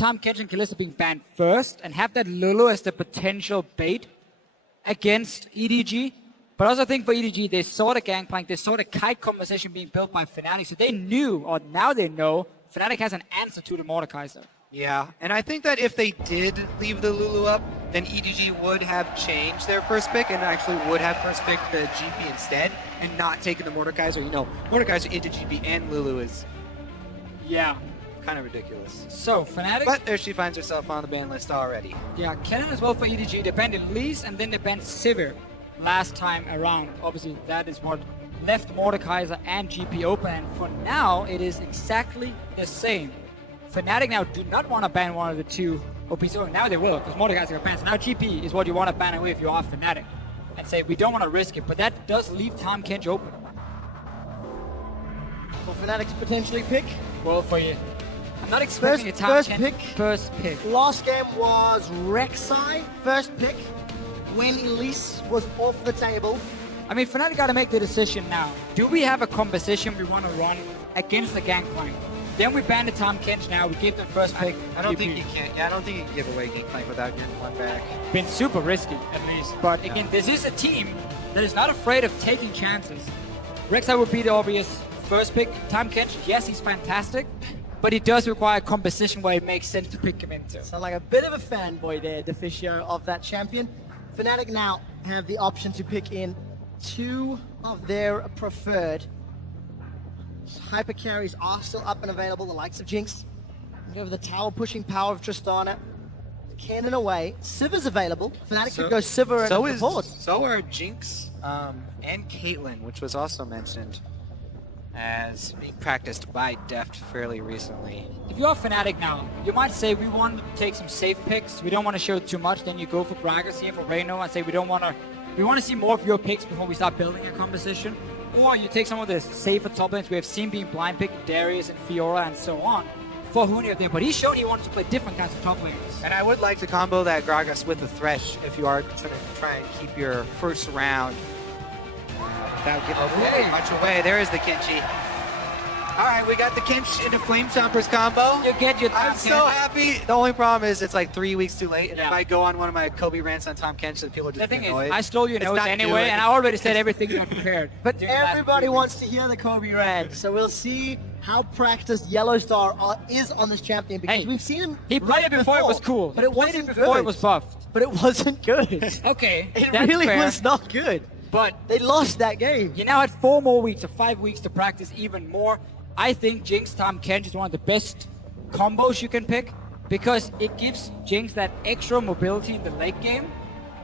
Tom Kench and Kalista being banned first and have that Lulu as the potential bait against EDG. But I also think for EDG, they saw the Gangplank, they saw the kite conversation being built by Fnatic, so they knew, or now they know, Fnatic has an answer to the Mordekaiser. Yeah, and I think that if they did leave the Lulu up, then EDG would have changed their first pick and actually would have first picked the GP instead and not taken the Mordekaiser. You know, Mordekaiser into GP and Lulu is kind of ridiculous. So, Fnatic... But there she finds herself on the ban list already. Yeah, Kennen as well for EDG. They banned Elise and then they banned Sivir last time around. Obviously, that is what left Mordekaiser and GP open. And for now, it is exactly the same. Fnatic now do not want to ban one of the two OPs. So now they will, because Mordekaiser got banned. So now GP is what you want to ban away if you are Fnatic. And say, we don't want to risk it. But that does leave Tom Kench open. For Fnatic to potentially pick? Well, for you. I'm not expecting a Tom Kench first pick. Last game was Rek'Sai, first pick, when Elise was off the table. I mean, Fnatic got to make the decision now. Do we have a composition we want to run against the Gangplank? Then we banned the Tom Kench now. We gave them first pick. I don't think you can. Yeah, I don't think you can give away Gangplank without getting one back. Been super risky, at least. But again, this is a team that is not afraid of taking chances. Rek'Sai would be the obvious first pick. Tom Kench, yes, he's fantastic. But it does require a composition where it makes sense to pick him into. So like a bit of a fanboy there, Deficio, of that champion. Fnatic now have the option to pick in two of their preferred. Hyper carries are still up and available, the likes of Jinx. We have the tower pushing power of Tristana. Cannon away. Sivir's available. Fnatic could go Sivir and support. So are Jinx and Caitlyn, which was also mentioned as being practiced by Deft fairly recently. If you're a Fnatic now, you might say we want to take some safe picks. We don't want to show too much. Then you go for Gragas here for Reyno and say we want to see more of your picks before we start building a composition. Or you take some of the safer top lanes we have seen being blind picked, Darius and Fiora and so on, for Huni up there. But he's shown he wants to play different kinds of top lanes. And I would like to combo that Gragas with the Thresh if you are going to try and keep your first round without giving much away. There is the Kenchi. All right, we got the Kench into Flame Chompers combo. You get your Tom I'm Kench. so happy. The only problem is it's like 3 weeks too late. And if I go on one of my Kobe rants on Tom Kench, then people are just The thing annoyed. is, I stole your notes anyway, and I already said everything you prepared. But everybody wants to hear the Kobe rant, so we'll see how practiced Yellow Star is on this champion, because we've seen him. He played it before it was cool. But it wasn't before good. it was buffed. But it wasn't good. Okay, It that's really fair. was not good. But they lost that game. You now had 4 more weeks or 5 weeks to practice even more. I think Jinx Tom Kench is one of the best combos you can pick, because it gives Jinx that extra mobility in the late game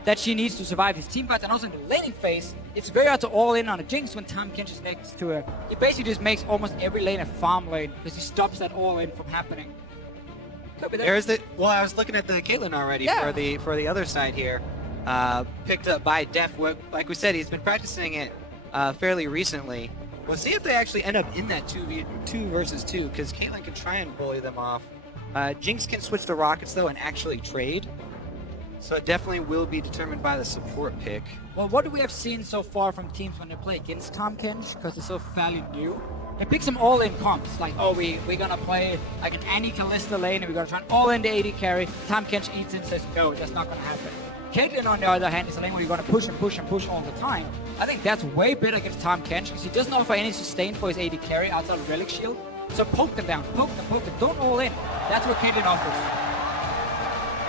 that she needs to survive his team fights, and also in the laning phase, it's very hard to all in on a Jinx when Tom Kench is next to her. He basically just makes almost every lane a farm lane because he stops that all in from happening. There's the. Well, I was looking at the Caitlyn already for the other side here. Picked up by Def. Like we said, he's been practicing it fairly recently. We'll see if they actually end up in that 2 versus 2, because Caitlyn can try and bully them off. Jinx can switch to Rockets, though, and actually trade. So it definitely will be determined by the support pick. Well, what do we have seen so far from teams when they play against Tom Kench, because they're so fairly new? They pick some all-in comps, like, oh, we're going to play like an Annie-Kalista lane, and we're going to try and all-in the AD carry. Tom Kench eats it and says, no, that's not going to happen. Caitlyn, on the other hand, is a lane where you're going to push and push and push all the time. I think that's way better against Tom Kench, because he doesn't offer any sustain for his AD carry outside of Relic Shield. So poke them down, poke them, don't all in. That's what Caitlyn offers.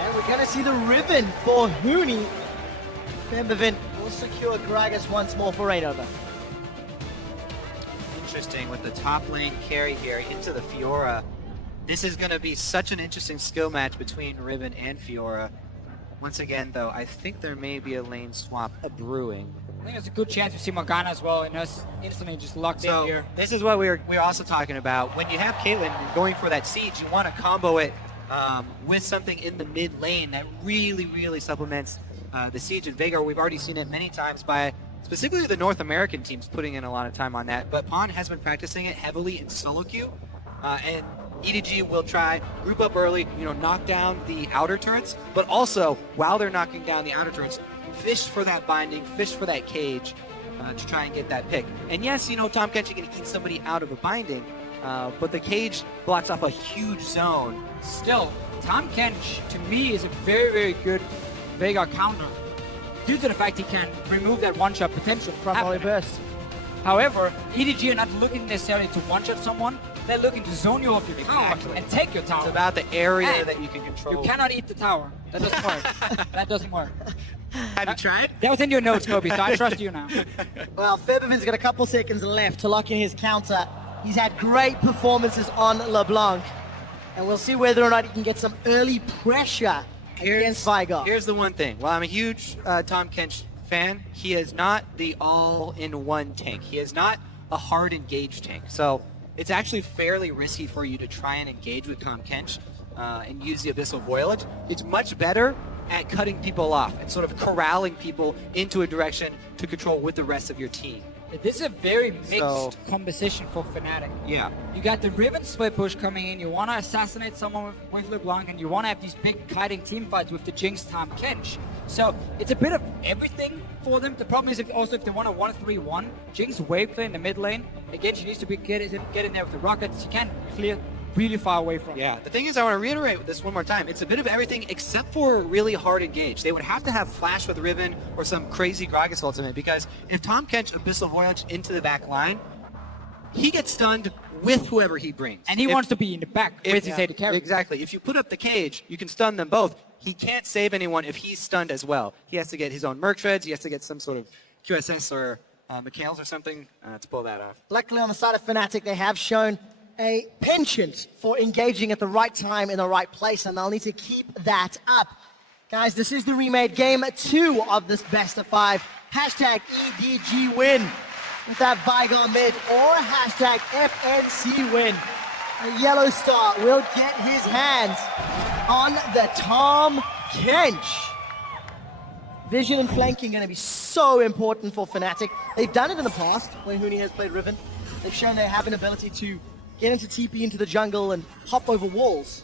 And we're going to see the ribbon for Huni. Fembevin will secure Gragas once more for Rainover. Interesting with the top lane carry here into the Fiora. This is going to be such an interesting skill match between Ribbon and Fiora. Once again, though, I think there may be a lane swap brewing. I think there's a good chance we see Morgana as well, and us instantly just locked in here. This is what we're also talking about. When you have Caitlyn going for that siege, you want to combo it with something in the mid lane that really, really supplements the siege. And Veigar, we've already seen it many times by specifically the North American teams putting in a lot of time on that. But Pawn has been practicing it heavily in solo queue, and EDG will try, group up early, knock down the outer turrets, but also, while they're knocking down the outer turrets, fish for that binding, fish for that cage to try and get that pick. And yes, Tom Kench can eat somebody out of a binding, but the cage blocks off a huge zone. Still, Tahm Kench, to me, is a very, very good Veigar counter due to the fact he can remove that one-shot potential from Volley happening. burst. However, EDG are not looking necessarily to one-shot someone. They're looking to zone you off your tower Exactly. and take your tower. It's about the area And that you can control. you cannot eat the tower. That doesn't work. That doesn't work. Have you tried? That was in your notes, Kobe, so I trust you now. Well, Febiven's got a couple seconds left to lock in his counter. He's had great performances on LeBlanc. And we'll see whether or not he can get some early pressure against Veigar. Here's the one thing. While I'm a huge Tahm Kench fan, he is not the all-in-one tank. He is not a hard engage tank. So it's actually fairly risky for you to try and engage with Tahm Kench and use the Abyssal Voyage. It's much better at cutting people off and sort of corralling people into a direction to control with the rest of your team. This is a very mixed composition for Fnatic. Yeah. You got the Riven split push coming in, you want to assassinate someone with LeBlanc, and you want to have these big kiting team fights with the Jinx Tahm Kench. So it's a bit of everything for them. The problem is if they want a 1-3-1, Jinx wave play in the mid lane, again she needs to get in there with the rockets. She can't clear really far away from. Yeah, the thing is, I want to reiterate this one more time. It's a bit of everything except for really hard engage. They would have to have Flash with Riven or some crazy Gragas ultimate, because if Tahm Kench Abyssal Voyage into the back line, he gets stunned with whoever he brings. And he wants to be in the back with his AD carry. Exactly. If you put up the cage, you can stun them both. He can't save anyone if he's stunned as well. He has to get his own Merc Shreds. He has to get some sort of QSS or McHale's or something to pull that off. Luckily on the side of Fnatic, they have shown a penchant for engaging at the right time in the right place, and they'll need to keep that up. Guys, this is the remade game 2 of this best of 5. Hashtag EDG win with that Veigar mid, or hashtag FNC win. A Yellow Star will get his hands on the Tahm Kench. Vision and flanking going to be so important for Fnatic. They've done it in the past when Huni has played Riven. They've shown they have an ability to get into TP into the jungle and hop over walls.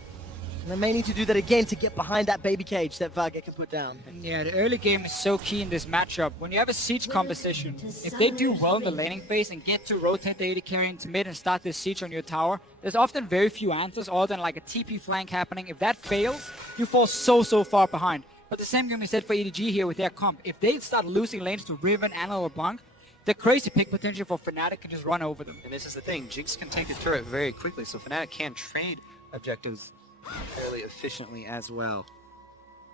And they may need to do that again to get behind that baby cage that Veigar can put down. Yeah, the early game is so key in this matchup. When you have a siege composition, if they do well in the laning phase and get to rotate the AD carry into mid and start this siege on your tower, there's often very few answers other than like a TP flank happening. If that fails, you fall so far behind. But the same can be said for EDG here with their comp. If they start losing lanes to Riven and LeBlanc, the crazy pick potential for Fnatic can just run over them. And this is the thing, Jinx can take the turret very quickly, so Fnatic can trade objectives fairly efficiently as well.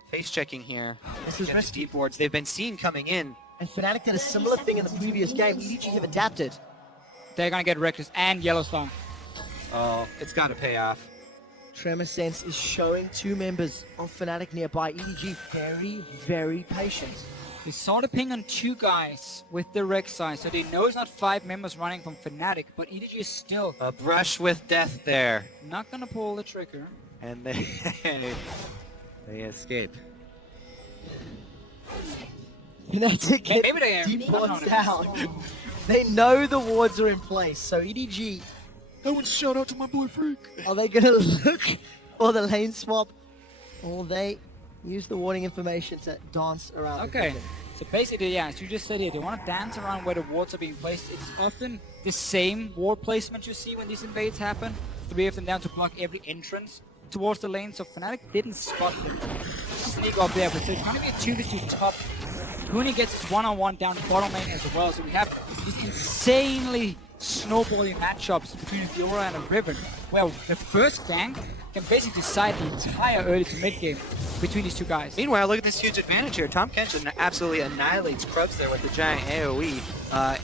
Face checking here. This is risky. Deep wards they've been seen coming in. And Fnatic did a similar thing in the previous game. EDG have adapted. They're going to get Reckless and Yellowstone. Oh, it's got to pay off. Tremor Sense is showing 2 members of Fnatic nearby. EDG very, very patient. They saw the ping on 2 guys with the Rek'Sai, so they know it's not 5 members running from Fnatic, but EDG is still A brush with death there. not going to pull the trigger. And they escape. Fnatic get Maybe they are. deep I don't wards know. down. They know the wards are in place, so EDG, That one's shout out to my boy Freak. are they going to look for the lane swap, or will they use the warning information to dance around? the Okay, cricket? so basically, yeah, as you just said here, they want to dance around where the wards are being placed. It's often the same ward placement you see when these invades happen. 3 of them down to block every entrance towards the lane, so Fnatic didn't spot them. Sneak up there, but so it's going to be a 2v2 top. Huni gets his one-on-one down to bottom lane as well, so we have these insanely snowballing matchups between a Fiora and a Riven, where the first gank can basically decide the entire early to mid game between these 2 guys. Meanwhile, look at this huge advantage here. Tahm Kench absolutely annihilates Krugs there with the giant AoE,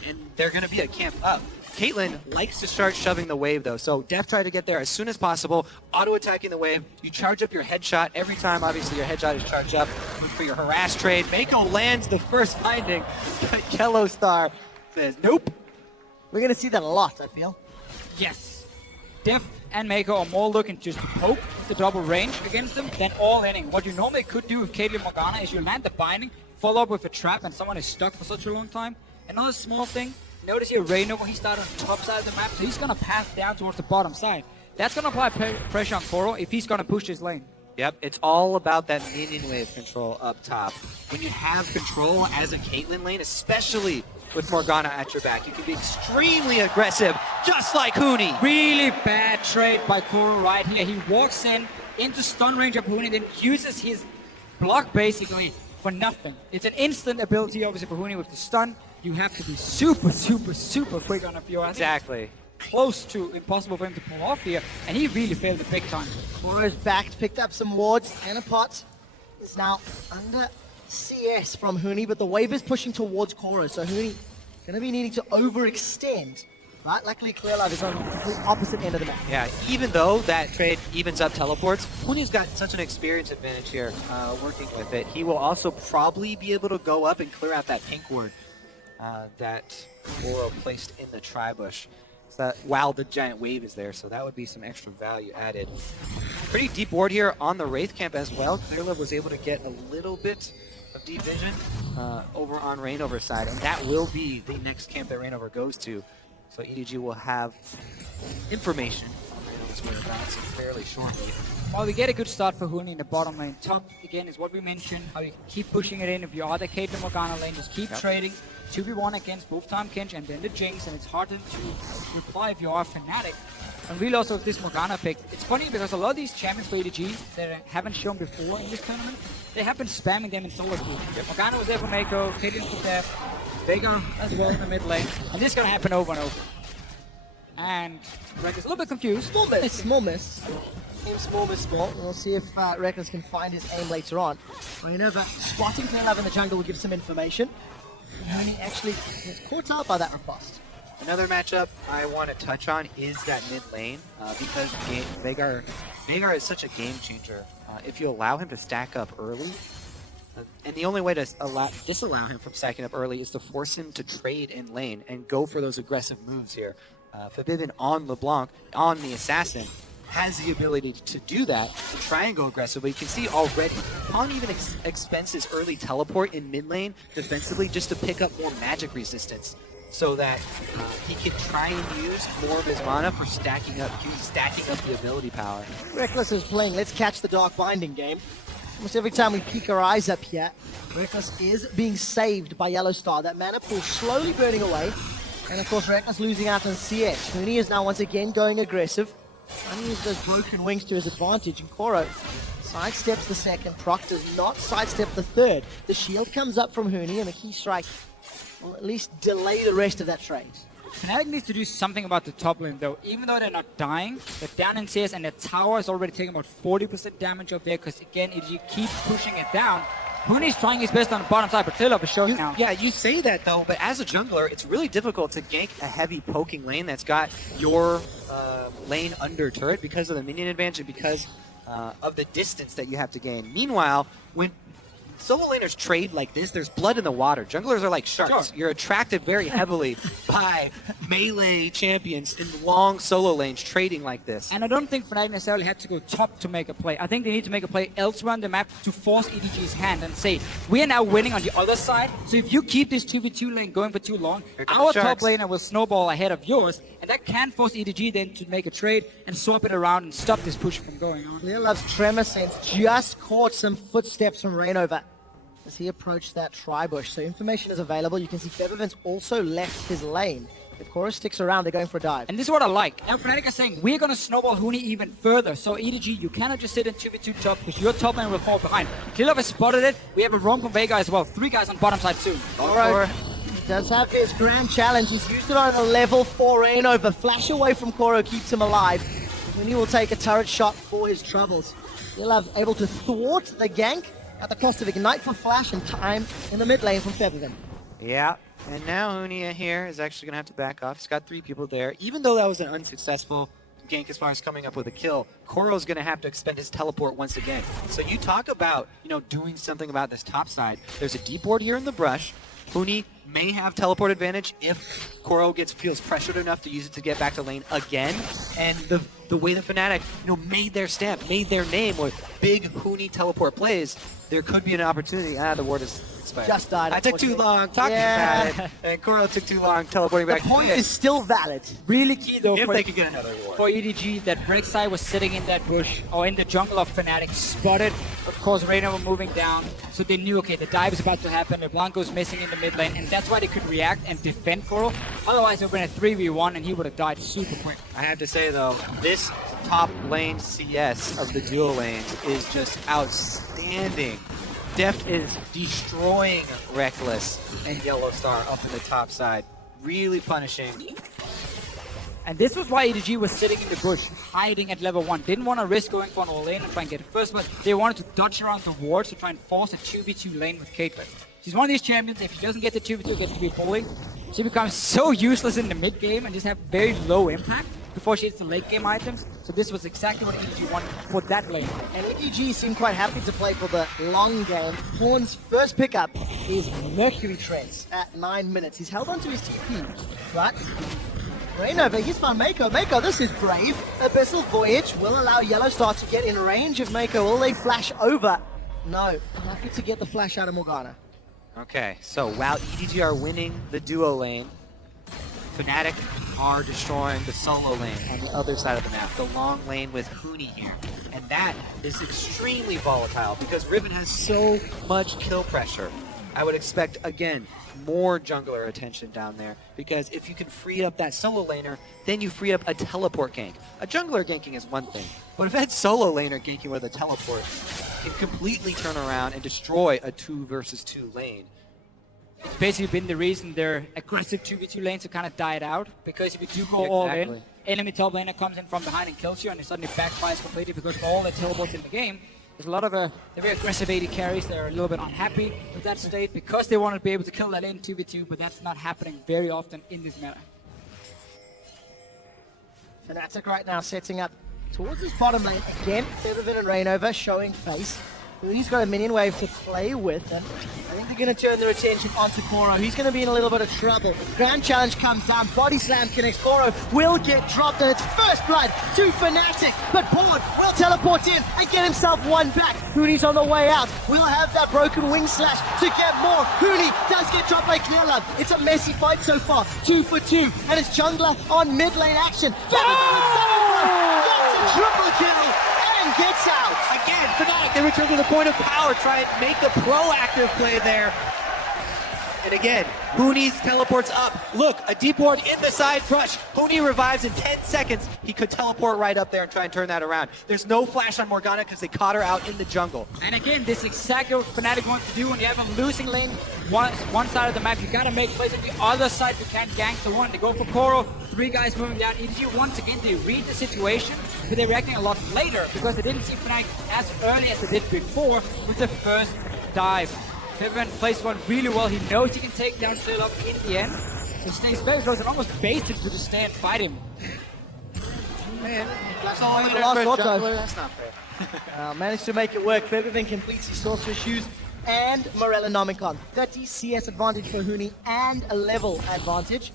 and they're going to be a camp up. Caitlyn likes to start shoving the wave though, so Def try to get there as soon as possible, auto-attacking the wave. You charge up your headshot every time, obviously your headshot is charged up. Look for your harass trade. Mako lands the first finding, but Yellow Star says nope. We're going to see that a lot, I feel. Yes. Def and Mako are more looking just to poke the double range against them than all inning. What you normally could do with Caitlyn Morgana is you land the binding, follow up with a trap, and someone is stuck for such a long time. Another small thing, notice here Reyna, when he started on the top side of the map, so he's going to pass down towards the bottom side. That's going to apply pressure on Koro if he's going to push his lane. Yep, it's all about that minion wave control up top. When you have control as a Caitlyn lane, especially with Morgana at your back. You can be extremely aggressive, just like Huni. Really bad trade by Koro right here. He walks into stun range of Huni, then uses his block basically for nothing. It's an instant ability obviously for Huni with the stun. You have to be super, super, super quick on a few. Exactly. Close to impossible for him to pull off here, and he really failed the big time. Koro's backed, picked up some wards, and a pot is now under CS from Huni, but the wave is pushing towards Koro, so Huni going to be needing to overextend. But luckily, Clearlove is on the complete opposite end of the map. Yeah, even though that trade evens up teleports, Huni's got such an experience advantage here working with it. He will also probably be able to go up and clear out that pink ward that Koro placed in the tri-bush. While the giant wave is there, so that would be some extra value added. Pretty deep ward here on the Wraith camp as well. Clearlove was able to get a little bit of deep vision over on Reignover's side, and that will be the next camp that Reignover goes to. So EDG will have information on Reignover's whereabouts fairly shortly. Well, we get a good start for Huni in the bottom lane. Top, again, is what we mentioned, how you can keep pushing it in. If you are the Caitlyn Morgana lane, just keep trading. 2v1 against both Tahm Kench and then the Jinx, and it's harder to reply if you are Fnatic. And really also with this Morgana pick, it's funny because a lot of these champions for EDG that haven't shown before in this tournament, they have been spamming them in solo queue. Morgana was there for Mako, Caitlyn was there, Veigar as well in the mid lane, and this is going to happen over and over. And Rek is a little bit confused. Small miss. Small miss spot. We'll see if Reckless can find his aim later on. I know that spotting Clearlove in the jungle will give some information. Huni actually gets caught up by that riposte. Another matchup I want to touch on is that mid lane because Veigar is such a game changer. If you allow him to stack up early, and the only way to disallow him from stacking up early is to force him to trade in lane and go for those aggressive moves here. Forbidden on LeBlanc, on the Assassin, has the ability to do that, to try and go aggressively. You can see already, Pawn even expends his early teleport in mid lane defensively just to pick up more magic resistance so that he can try and use more of his mana for stacking up the ability power. Reckless is playing Let's Catch the Dark Binding game. Almost every time we peek our eyes up here, Reckless is being saved by Yellow Star. That mana pool slowly burning away. And of course, Reckless losing out on CS. Huni is now once again going aggressive. Trying to use those broken wings to his advantage. And Koro sidesteps the second. Proc does not sidestep the third. The shield comes up from Huni, and the key strike will at least delay the rest of that trade. Fnatic needs to do something about the top lane though. Even though they're not dying, they're down in CS, and their tower is already taking about 40% damage up there because again, EDG keeps pushing it down. Huni's trying his best on the bottom side, but Clearlove is showing now. Yeah, you say that though, but as a jungler, it's really difficult to gank a heavy poking lane that's got your lane under turret because of the minion advantage and because of the distance that you have to gain. Meanwhile, when solo laners trade like this, there's blood in the water. Junglers are like sharks. Sure. You're attracted very heavily by melee champions in long solo lanes trading like this. And I don't think Fnatic necessarily had to go top to make a play. I think they need to make a play elsewhere on the map to force EDG's hand and say, we are now winning on the other side, so if you keep this 2v2 lane going for too long, our top laner will snowball ahead of yours, and that can force EDG then to make a trade and swap it around and stop this push from going on. Clearlove's Tremor Sense just caught some footsteps from Reignover as he approached that tri-bush. So information is available. You can see Feathervin's also left his lane. If Koro sticks around, they're going for a dive. And this is what I like. Now Fnatic are saying, we're going to snowball Huni even further. So EDG, you cannot just sit in 2v2 top because your top lane will fall behind. Clearlove has spotted it. We have a roam from Veigar as well. 3 guys on bottom side soon. Koro does have his grand challenge. He's used it on a level 4 Reignover. Flash away from Koro keeps him alive. Huni will take a turret shot for his troubles. Clearlove able to thwart the gank at the cost of Ignite for Flash and time in the mid lane from Feathervin. Yeah, and now Huni here is actually going to have to back off. He's got 3 people there. Even though that was an unsuccessful gank as far as coming up with a kill, Koro's going to have to expend his teleport once again. So you talk about, doing something about this top side. There's a deep ward here in the brush. Huni may have teleport advantage if Koro feels pressured enough to use it to get back to lane again. And the way the Fnatic, made their stamp, made their name with big Huni teleport plays, there could be an opportunity. The ward is expired. Just died. I took too long talking about it, and Koro took too long teleporting back. The point is still valid. Really key though if they could get another ward. For EDG, that Breakside was sitting in that bush or in the jungle of Fnatic, spotted, of course, Reignover moving down, so they knew, okay, the dive is about to happen, the Blanco's missing in the mid lane, and That's why they could react and defend Coral. Otherwise, it would have been a 3v1 and he would have died super quick. I have to say though, this top lane CS of the duo lanes is just outstanding. Deft is destroying Reckless and Yellow Star up in the top side. Really punishing. And this was why EDG was sitting in the bush, hiding at level 1. Didn't want to risk going for an all-lane and try and get it first, but they wanted to dodge around the wards to try and force a 2v2 lane with Caitlyn. She's one of these champions, if she doesn't get the 2v2, it gets to be bullied. She becomes so useless in the mid game and just have very low impact before she hits the late game items. So this was exactly what EDG wanted for that lane. And EDG seem quite happy to play for the long game. Horn's first pickup is Mercury Treads at 9 minutes. He's held onto his TP, but Rainover, he's found Mako. Mako, this is brave. Abyssal Voyage will allow Yellow Star to get in range of Mako. Will they flash over? No. Happy to get the flash out of Morgana. Okay, so while EDG are winning the duo lane, Fnatic are destroying the solo lane on the other side of the map, the long lane with Huni here. And that is extremely volatile because Riven has so much kill pressure. I would expect, again, more jungler attention down there, because if you can free up that solo laner, then you free up a teleport gank. A jungler ganking is one thing, but if that solo laner ganking with a teleport can completely turn around and destroy a 2 versus 2 lane. It's basically been the reason their aggressive 2v2 lanes have kind of died out, because if you do go all in, enemy top laner comes in from behind and kills you, and it suddenly backfires completely because of all the teleports in the game. There's a lot of very aggressive AD carries. They're a little bit unhappy with that state because they want to be able to kill that lane 2v2, but that's not happening very often in this meta. Fnatic right now setting up towards this bottom lane again. Feathervin and Rainover showing face. He's got a minion wave to play with, and I think they're going to turn their attention onto Koro. He's going to be in a little bit of trouble. Grand Challenge comes down, body slam connects. Koro will get dropped, and it's first blood to Fnatic, but Board will teleport in and get himself one back. Hooney's on the way out. We'll have that broken wing slash to get more. Hooney does get dropped by Clearlove. It's a messy fight so far, 2 for 2, and it's jungler on mid lane action. Feathervin gets a triple kill. Gets out. Again, Fnatic, they return to the point of power, try and make the proactive play there. And again, Hooney teleports up. Look, a deep ward in the side rush. Hooney revives in 10 seconds. He could teleport right up there and try and turn that around. There's no flash on Morgana because they caught her out in the jungle. And again, this is exactly what Fnatic wants to do when you have a losing lane. One side of the map, you gotta make plays on the other side. You can't gank the one. They go for Koro. 3 guys moving down. EDG once again, they read the situation, but they're reacting a lot later because they didn't see Fnatic as early as they did before with the first dive. Feathervin plays one really well. He knows he can take down Clearlove in the end. So stays very close and almost baits him to just stay and fight him. Man, that's not fair. Managed to make it work. Feathervin completes his Sorcerer's Shoes and Morella Nomicon. 30 CS advantage for Hooney and a level advantage.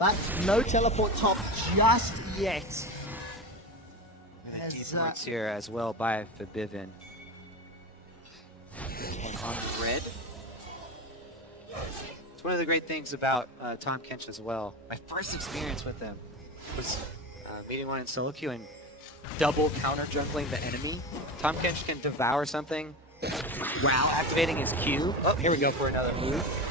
But no teleport top just yet. And key points here as well by Fabivin. On red. It's one of the great things about Tahm Kench as well. My first experience with them was meeting one in solo queue and double counter jungling the enemy. Tahm Kench can devour something while activating his Q. Oh, here we go for another move.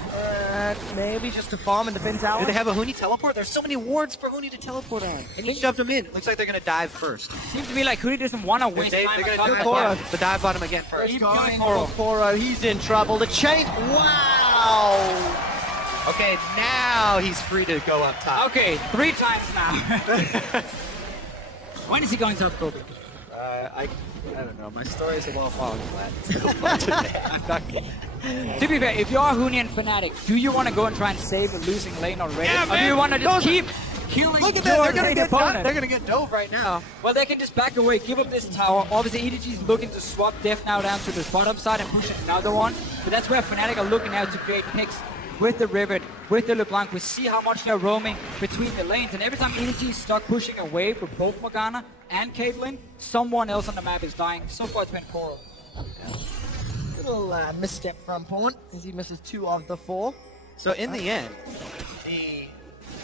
Maybe just to farm and defend tower. Do they have a Hooney teleport? There's so many wards for Hooney to teleport on. And he shoved him in. Looks like they're going to dive first. Seems to me like Hooney doesn't want to waste time. They're going to dive the dive bottom again first. Keep going for Koro. He's in trouble. The chain. Wow. Okay, now he's free to go up top. Okay, 3 times now. When is he going top, Kobe? I don't know. My stories have all fallen flat. I'm not kidding. To be fair, if you are Hooney and Fnatic, do you want to go and try and save a losing lane already? Yeah, or do you want to just keep killing Look at your that, they're opponent? gonna get dove right now. Well, they can just back away, give up this tower. Obviously, EDG is looking to swap Def now down to the bottom side and push another one. But that's where Fnatic are looking now to create picks with the Rivet, with the LeBlanc. We see how much they're roaming between the lanes. And every time EDG is stuck pushing away for both Morgana and Caitlyn, someone else on the map is dying. So far, it's been Coral. Little misstep from Pawn as he misses 2 of the 4. So in the end, the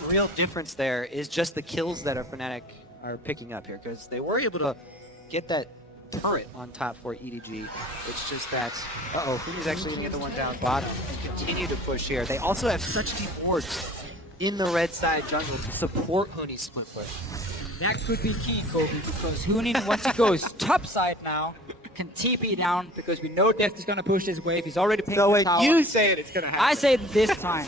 real difference there is just the kills that our Fnatic are picking up here, because they were able to get that turret on top for EDG. It's just that, Huni's actually going to get the one down bottom and continue to push here. They also have such deep wards in the red side jungle to support Huni's split push. That could be key, Kobe, because Huni, once he goes top side now, can TP down because we know Death is going to push this wave. He's already picked So the when tower. you say it, it's going to happen. I say it this time.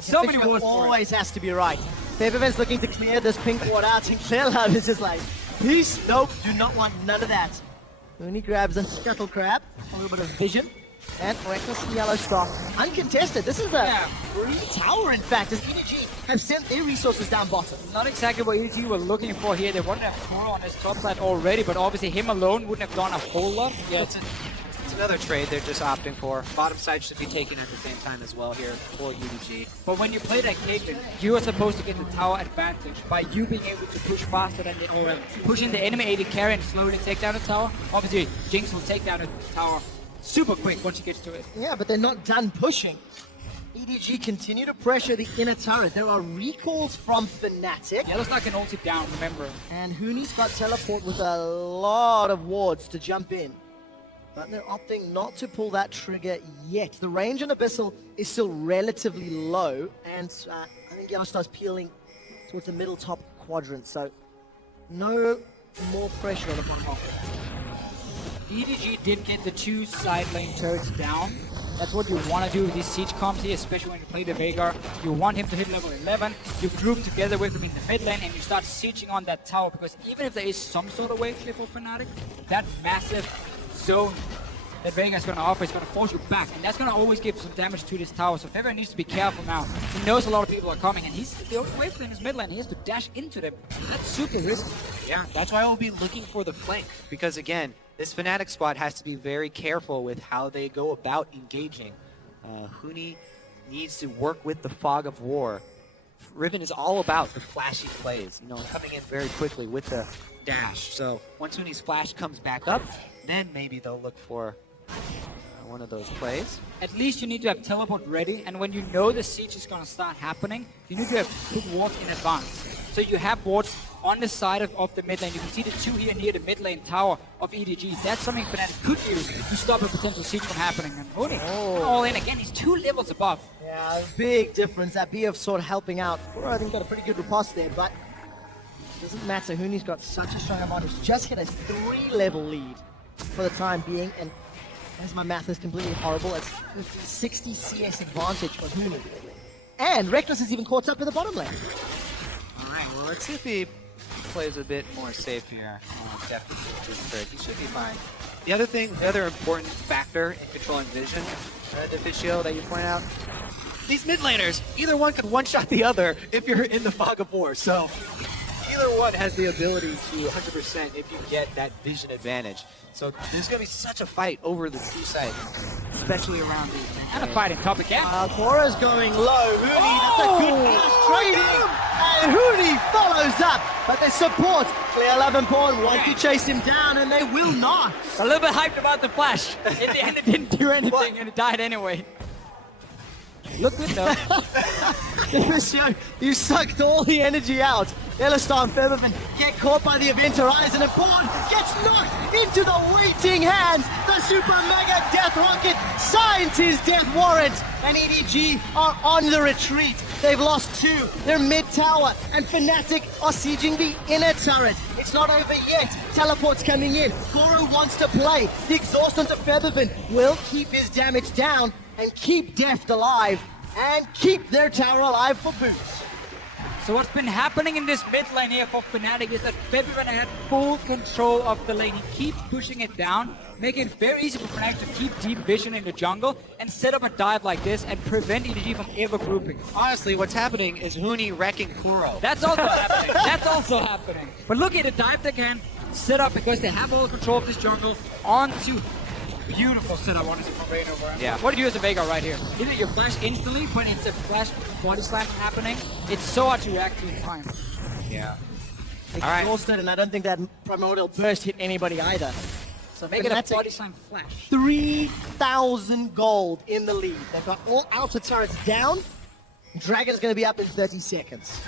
So many words for it. always has to be right. Febiven's looking to clear this pink ward out, and Clearlove is just like, peace, nope, do not want none of that. When he grabs a scuttle crab, a little bit of vision, and Reckless Yellow Star. Uncontested, this is a free tower in fact, as EDG have sent their resources down bottom. Not exactly what EG were looking for here. They wanted to have Kuro on his top side already, but obviously him alone wouldn't have done a whole lot. Yeah, it's another trade they're just opting for. Bottom side should be taken at the same time as well here for EDG. But when you play that Caitlyn, you are supposed to get the tower advantage by you being able to push faster than or pushing the enemy AD carry and slowly take down the tower. Obviously, Jinx will take down the tower super quick once she gets to it. Yeah, but they're not done pushing. EDG continue to pressure the inner turret. There are recalls from Fnatic. Yellowstar can ult it down, remember. And Huni's got teleport with a lot of wards to jump in. But they're opting not to pull that trigger yet. The range on Abyssal is still relatively low, and I think Yellowstar's peeling towards the middle top quadrant, so no more pressure on the bottom half. EDG did get the 2 side lane turrets down. That's what you want to do with these siege comps here, especially when you play the Veigar. You want him to hit level 11, you group together with him in the mid lane, and you start sieging on that tower, because even if there is some sort of wave clear for Fnatic, that massive zone that Veigar's going to offer is going to force you back, and that's going to always give some damage to this tower, so Fever needs to be careful now. He knows a lot of people are coming, and he's the only wave in his mid lane. He has to dash into them. That's super risky. Yeah, that's why we'll be looking for the flank, because again, this Fnatic squad has to be very careful with how they go about engaging. Huni needs to work with the fog of war. Riven is all about the flashy plays, coming in very quickly with the dash. So once Huni's flash comes back up, then maybe they'll look for one of those plays. At least you need to have teleport ready, and when you know the siege is going to start happening, you need to have put wards in advance. So you have wards on the side of the mid lane. You can see the 2 here near the mid lane tower of EDG. That's something Fnatic could use to stop a potential siege from happening. And Huni, all in again, he's 2 levels above. Yeah, big difference. That BF sort of helping out. I think got a pretty good riposte there, but doesn't matter. Huni's got such a strong advantage. Just hit a 3-level lead for the time being, and as my math is completely horrible, it's 60 CS advantage for Huni. And Reckless is even caught up in the bottom lane. Alright, well let's see if he plays a bit more safe here. Definitely, he should be fine. The other important factor in controlling vision, Deficio, that you point out, these mid laners, either one could one-shot the other if you're in the fog of war, so either one has the ability to 100% if you get that vision advantage. So there's going to be such a fight over the 2 sides, especially around these. And a fighting top again. Cora's going low. Huni, that's a good flash trading. And Huni follows up. But the support, Clear 11 Pawn want to chase him down, and they will not. A little bit hyped about the flash. In the end, it didn't do anything, and it died anyway. Look good though. Deficio, you sucked all the energy out. Yellowstar and Featherman get caught by the Event Horizon, and Pawn gets knocked into the waiting hands. The Super Mega Death Rocket signs his death warrant, and EDG are on the retreat. They've lost 2. They're mid-tower, and Fnatic are sieging the inner turret. It's not over yet. Teleport's coming in. Koro wants to play. The exhaust onto Featherman will keep his damage down and keep Deft alive, and keep their tower alive for boots. So what's been happening in this mid lane here for Fnatic is that Featherman had full control of the lane. He keeps pushing it down, making it very easy for Fnatic to keep deep vision in the jungle and set up a dive like this and prevent EDG from ever grouping. Honestly, what's happening is Huni wrecking Kuro. That's also happening. That's also happening. But look at the dive they can set up because they have all control of this jungle onto beautiful setup, honestly, from Rain over. Yeah. What do you do as a Veigar right here? Either you flash instantly when it's a flash body slam happening. It's so hard to react to in time. Yeah. Exhausted, and I don't think that Primordial Burst hit anybody either. So make it a body slam flash. 3,000 gold in the lead. They've got all outer turrets down, Dragon's going to be up in 30 seconds.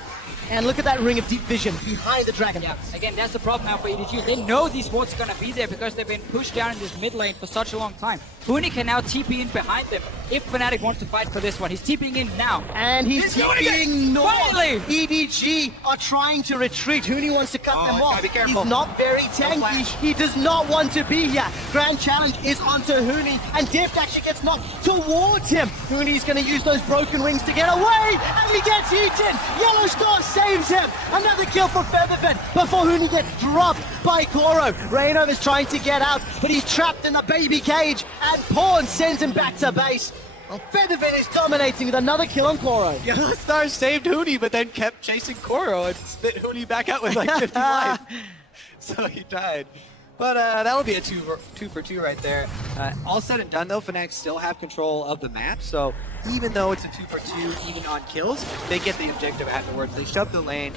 And look at that ring of deep vision behind the Dragon. Yeah, again, that's the problem now for EDG. They know these wards are going to be there because they've been pushed down in this mid lane for such a long time. Huni can now TP in behind them if Fnatic wants to fight for this one. He's TPing in now. And he's TPing north. Finally! EDG are trying to retreat. Huni wants to cut them off. Be careful. He's not very tanky. He does not want to be here. Grand Challenge is onto Huni, and Deft actually gets knocked towards him. Huni's going to use those broken wings to get away, and he gets eaten. Yellow Star saves him. Another kill for Featherfin before Huni gets dropped by Koro. Reynov is trying to get out, but he's trapped in the baby cage, and Pawn sends him back to base. Well, Featherfin is dominating with another kill on Koro. Yellow Star saved Huni, but then kept chasing Koro and spit Huni back out with like 50 life. So he died. But that'll be a two for two right there. All said and done though, Fnatic still have control of the map, so even though it's a 2 for 2 even on kills, they get the objective afterwards. They shove the lane.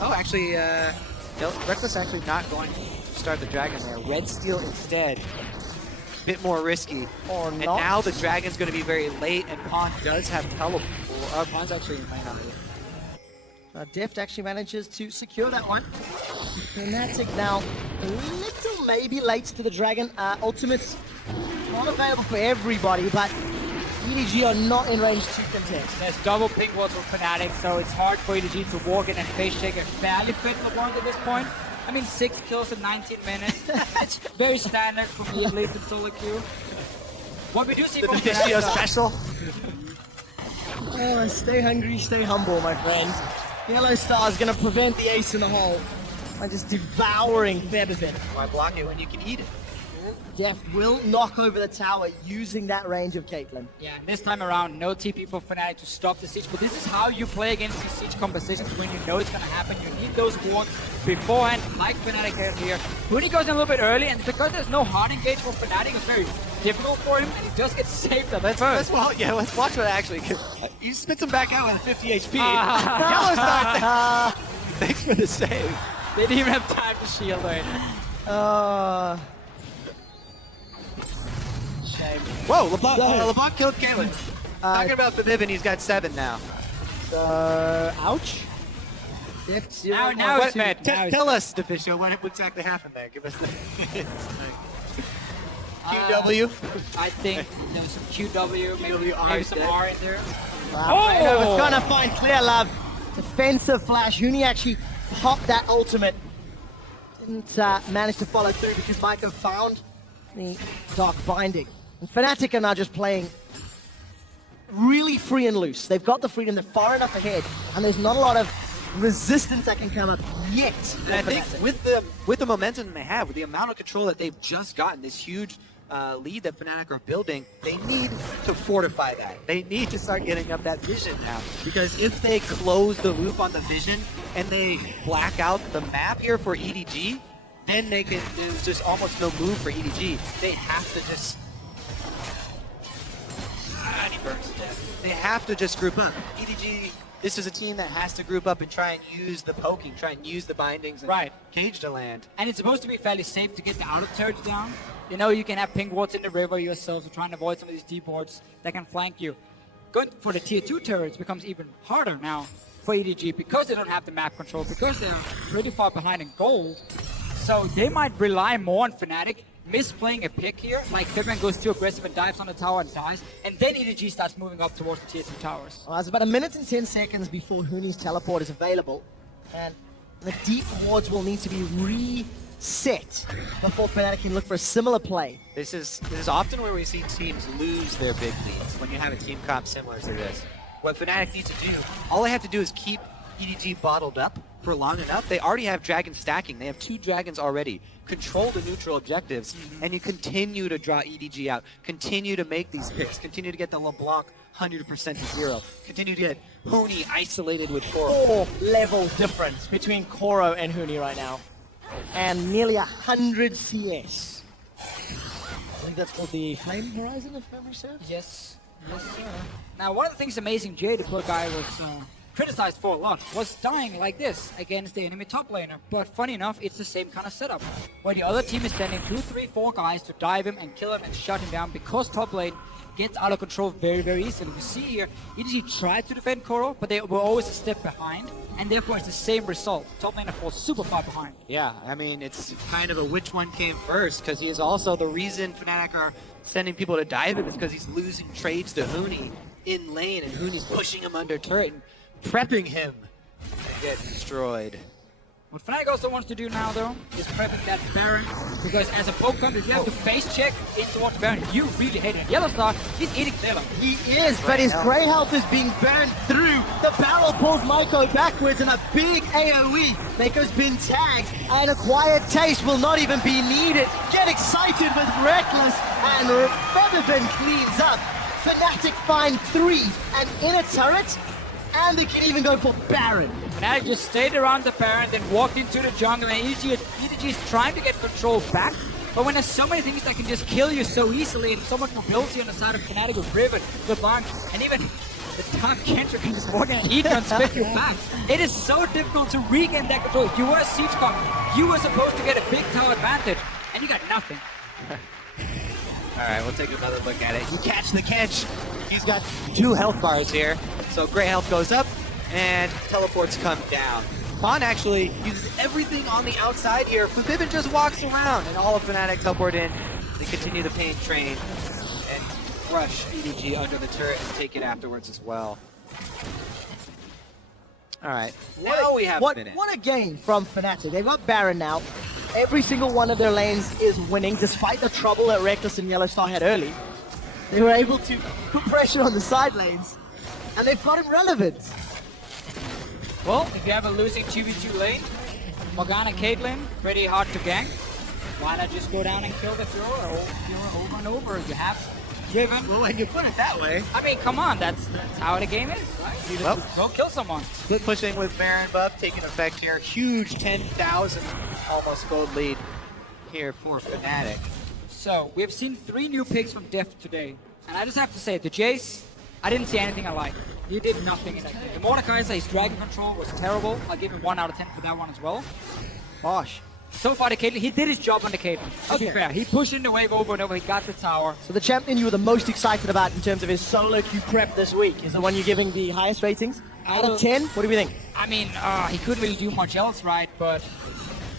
Oh, actually, Reckless actually not going to start the Dragon there. Red Steel instead. Bit more risky. Or and not. now the Dragon's going to be very late, and Pawn does have teleport. Pawn's actually in lane already. Deft actually manages to secure that one. Fnatic now a little maybe late to the Dragon. Ultimate's not available for everybody, but EDG are not in range to contest. There's double ping wards for Fnatic, so it's hard for EDG to walk in and face check a fairly fit LeBlanc at this point. I mean, 6 kills in 19 minutes. It's very standard for me, at least in solo queue. What we do see The from Defistio Fnatic, special. Oh, stay hungry, stay humble, my friend. Yellow Star is going to prevent the ace in the hole by just devouring Featherfin. Why block it when you can eat it? Deft will knock over the tower using that range of Caitlyn. yeah, and this time around, no TP for Fnatic to stop the siege, but this is how you play against these siege compositions when you know it's going to happen. You need those wards beforehand, like Fnatic here. Huni goes in a little bit early, and because there's no hard engage for Fnatic, it's very difficult for him, and he does get saved at Let's first. let's watch what actually. He spits him back out with 50 HP. Yellow Star. Thanks for the save. They didn't even have time to shield right. Shame. Whoa, LeBlanc killed Caitlyn. Talking about the Vivian, he's got 7 now. Ouch. Deft zero. Now it's mid. Now it's Tell us, Defistio, what exactly happened there. Give us the QW. I think there was some QW, maybe QWR some dead. R in there. Reynov is going to find clear love. Defensive flash. Huni actually popped that ultimate. Didn't manage to follow through because Maiko found the Dark Binding. And Fnatic are now just playing really free and loose. They've got the freedom, they're far enough ahead, and there's not a lot of resistance that can come up yet. And I think with the momentum they have, with the amount of control that they've just gotten, this huge lead that Fnatic are building, they need to fortify that. They need to start getting up that vision now. Because if they close the loop on the vision and they black out the map here for EDG, then there's just almost no move for EDG. They have to just... he burns to death. They have to just group up. EDG, this is a team that has to group up and try and use the poking, try and use the bindings and cage to land. And it's supposed to be fairly safe to get the outer turrets down. You know, you can have pink wards in the river yourself to try and avoid some of these deep wards that can flank you. Going for the tier 2 turrets becomes even harder now for EDG because they don't have the map control, because they're pretty far behind in gold. So they might rely more on Fnatic, misplaying a pick here, like Fibman goes too aggressive and dives on the tower and dies, and then EDG starts moving up towards the tier 2 towers. Well, it's about 1 minute and 10 seconds before Huni's teleport is available, and the deep wards will need to be reset before Fnatic can look for a similar play. This is often where we see teams lose their big leads when you have a team comp similar to this. What Fnatic needs to do, all they have to do is keep EDG bottled up for long enough. They already have dragon stacking. They have 2 dragons already. Control the neutral objectives, and you continue to draw EDG out. Continue to make these picks. Continue to get the LeBlanc 100% to 0. Continue to get Huni isolated with Koro. 4-level difference between Koro and Huni right now, and nearly 100 CS. I think that's called the Flame Horizon, if memory serves. Yes, yes sir. Now one of the things amazing, Jay, the poor guy was criticized for a lot was dying like this against the enemy top laner. But funny enough, it's the same kind of setup, where the other team is sending 2, 3, 4 guys to dive him and kill him and shut him down, because top lane gets out of control very, very easily. You see here, EDG tried to defend Koro, but they were always a step behind, and therefore it's the same result. Top laner falls super far behind. Yeah, I mean, it's kind of a which one came first, because he is also the reason Fnatic are sending people to dive him is because he's losing trades to Huni in lane, and Huni's pushing him under turret and prepping him to get destroyed. What Fnatic also wants to do now, though, is prepping that Baron, because as a poke counter, if you have to face check in towards Baron, you really hate it. Yellow Star, he's eating clever. He is, but his grey health is being burned through. The barrel pulls Maiko backwards, and a big AoE. Maiko's been tagged, and a quiet taste will not even be needed. Get excited with Reckless, and Featherman cleans up. Fnatic find 3, and in a turret, and they can even go for Baron. Fnatic just stayed around the Baron, then walked into the jungle, and EDG is trying to get control back. But when there's so many things that can just kill you so easily, and so much mobility on the side of Fnatic with Riven, with Lung, and even the top Kendrick can just walk in and eat you and spit you back. It is so difficult to regain that control. If you were a siege comp, you were supposed to get a big tower advantage, and you got nothing. All right, we'll take another look at it. You catch the catch. He's got 2 health bars here, so gray health goes up, and teleports come down. Khan actually uses everything on the outside here. Forbidden just walks around, and all of Fnatic teleport in. They continue the pain train and crush EDG under the turret and take it afterwards as well. All right, now we have a minute. What a game from Fnatic. They've got Baron now. Every single one of their lanes is winning, despite the trouble that Reckless and Yellow Star had early. They were able to put pressure on the side lanes, and they've gotten relevant. Well, if you have a losing 2v2 lane, Morgana Caitlyn, pretty hard to gank. Why not just go down and kill the thrower over and over? You have Riven. Well, when you put it that way. I mean, come on, that's how the game is, right? You just go kill someone. Split pushing with Baron buff taking effect here. Huge 10,000 almost gold lead here for Fnatic. So, we've seen 3 new picks from Deft today. And I just have to say, the Jace, I didn't see anything I liked. He did nothing in that game. The Mordekaiser, his dragon control was terrible. I'll give him 1 out of 10 for that one as well. Gosh. So far, the Caitlyn, he did his job on the Caitlyn. To be fair, he pushed in the wave over and over. He got the tower. So the champion you were the most excited about in terms of his solo queue prep this week is the one you're giving the highest ratings? Out of 10? What do we think? I mean, he couldn't really do much else right, but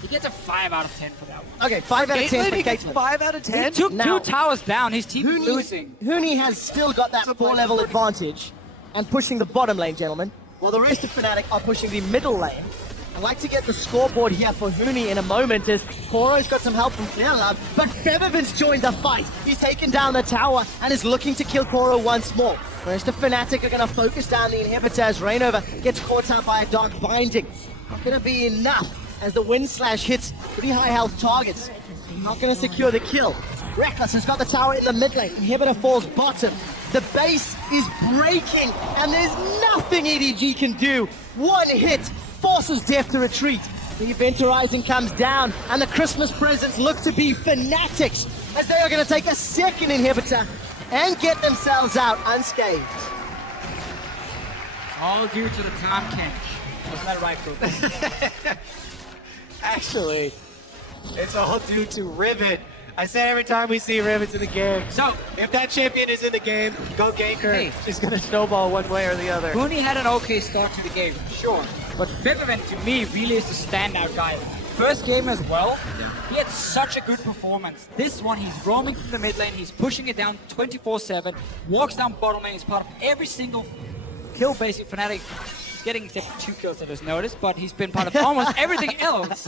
he gets a 5 out of 10 for that one. Okay, 5 out of 10 for He gets Caitlyn. 5 out of 10? He took Now, 2 towers down. His team is losing. Huni has still got that 4-level advantage and pushing the bottom lane, gentlemen, while the rest of Fnatic are pushing the middle lane. I'd like to get the scoreboard here for Huni in a moment, as Koro's got some help from Clearlove, but Featherman's joined the fight. He's taken down the tower and is looking to kill Koro once more. The rest of Fnatic are going to focus down the inhibitor as Rainover gets caught out by a Dark Binding. Not going to be enough as the Wind Slash hits pretty high health targets. Not going to secure the kill. Reckless has got the tower in the mid lane. Inhibitor falls bottom. The base is breaking, and there's nothing EDG can do. One hit forces Deft to retreat. The Event Horizon comes down, and the Christmas presents look to be Fnatic's, as they are going to take a second inhibitor and get themselves out unscathed. All due to the Tom Kench. Wasn't that right, Cooper? Actually, it's all due to Riven. I say every time we see Riven's in the game. So, if that champion is in the game, go gank her. Hey. She's going to snowball one way or the other. Huni had an okay start to the game, sure. But Featherman, to me, really is the standout guy. First game as well, he had such a good performance. This one, he's roaming through the mid lane, he's pushing it down 24/7, walks down bottom lane, he's part of every single kill basically Fnatic. He's getting except for 2 kills that is noticed, but he's been part of almost everything else.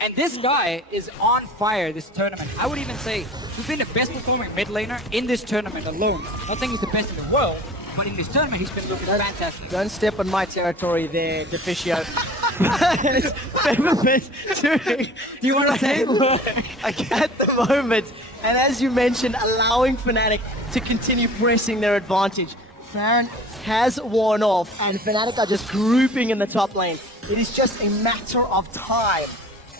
And this guy is on fire this tournament. I would even say he's been the best performing mid laner in this tournament alone. Not saying he's the best in the world, but in this tournament he's been looking fantastic. Don't step on my territory there, Deficio. Featherman's doing Do you want to say work at the moment. And as you mentioned, allowing Fnatic to continue pressing their advantage. Baron has worn off, and Fnatic are just grouping in the top lane. It is just a matter of time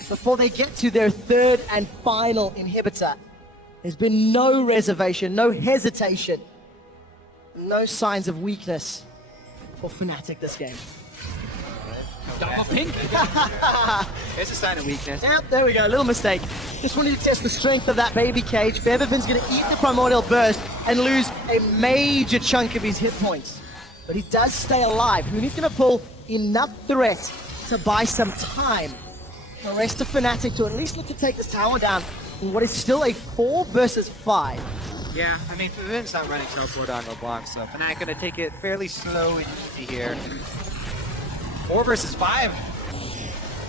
before they get to their 3rd and final inhibitor. There's been no reservation, no hesitation, no signs of weakness for Fnatic this game. Double pink. There's a sign of weakness. Yep, there we go, little mistake. Just wanted to test the strength of that baby cage. Featherfin's going to eat the Primordial Burst and lose a major chunk of his hit points. But he does stay alive. Hooney's going to pull enough threat to buy some time. The rest of Fnatic to at least look to take this tower down in what is still a 4 versus 5. Yeah, I mean, Vin's not running teleport on LeBlanc, so Fnatic gonna take it fairly slow and easy here. 4 versus 5.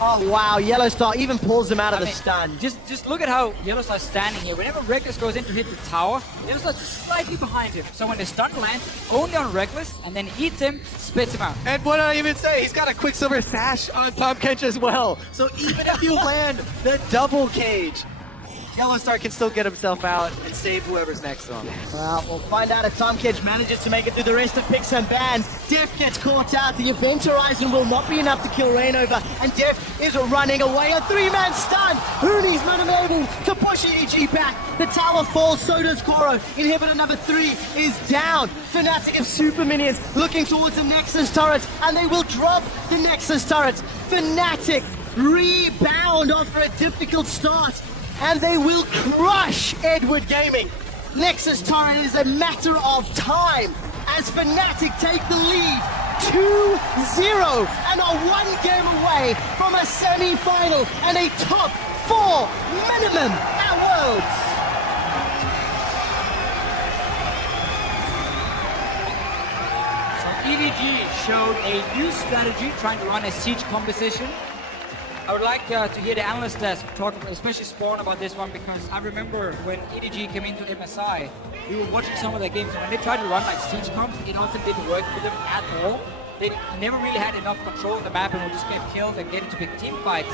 Oh wow, Yellowstar even pulls him out of the stun. Just look at how Yellowstar's standing here. Whenever Reckless goes in to hit the tower, Yellowstar's slightly behind him. So when the stun lands, only on Reckless, and then eats him, spits him out. And what did I even say? He's got a Quicksilver Sash on Tahm Kench as well. So even if you land the double cage, Yellowstar can still get himself out and save whoever's next to him. Well, we'll find out if Tahm Kench manages to make it through the rest of picks and bans. Def gets caught out. The Event Horizon will not be enough to kill Rainover. And Def is running away. A 3-man stun. Hooney's not able to push EDG back. The tower falls, so does Koro. Inhibitor number 3 is down. Fnatic have super minions looking towards the Nexus turret. And they will drop the Nexus turret. Fnatic rebound after a difficult start. And they will crush Edward Gaming. Nexus turret is a matter of time as Fnatic take the lead 2-0 and are 1 game away from a semi-final and a top 4 minimum at Worlds. So EDG showed a new strategy trying to run a siege composition. I would like to hear the analyst desk talk, especially Spawn, about this one, because I remember when EDG came into MSI, we were watching some of their games, and when they tried to run like siege comps, it often didn't work for them at all. They never really had enough control of the map and would just get killed and get into big team fights.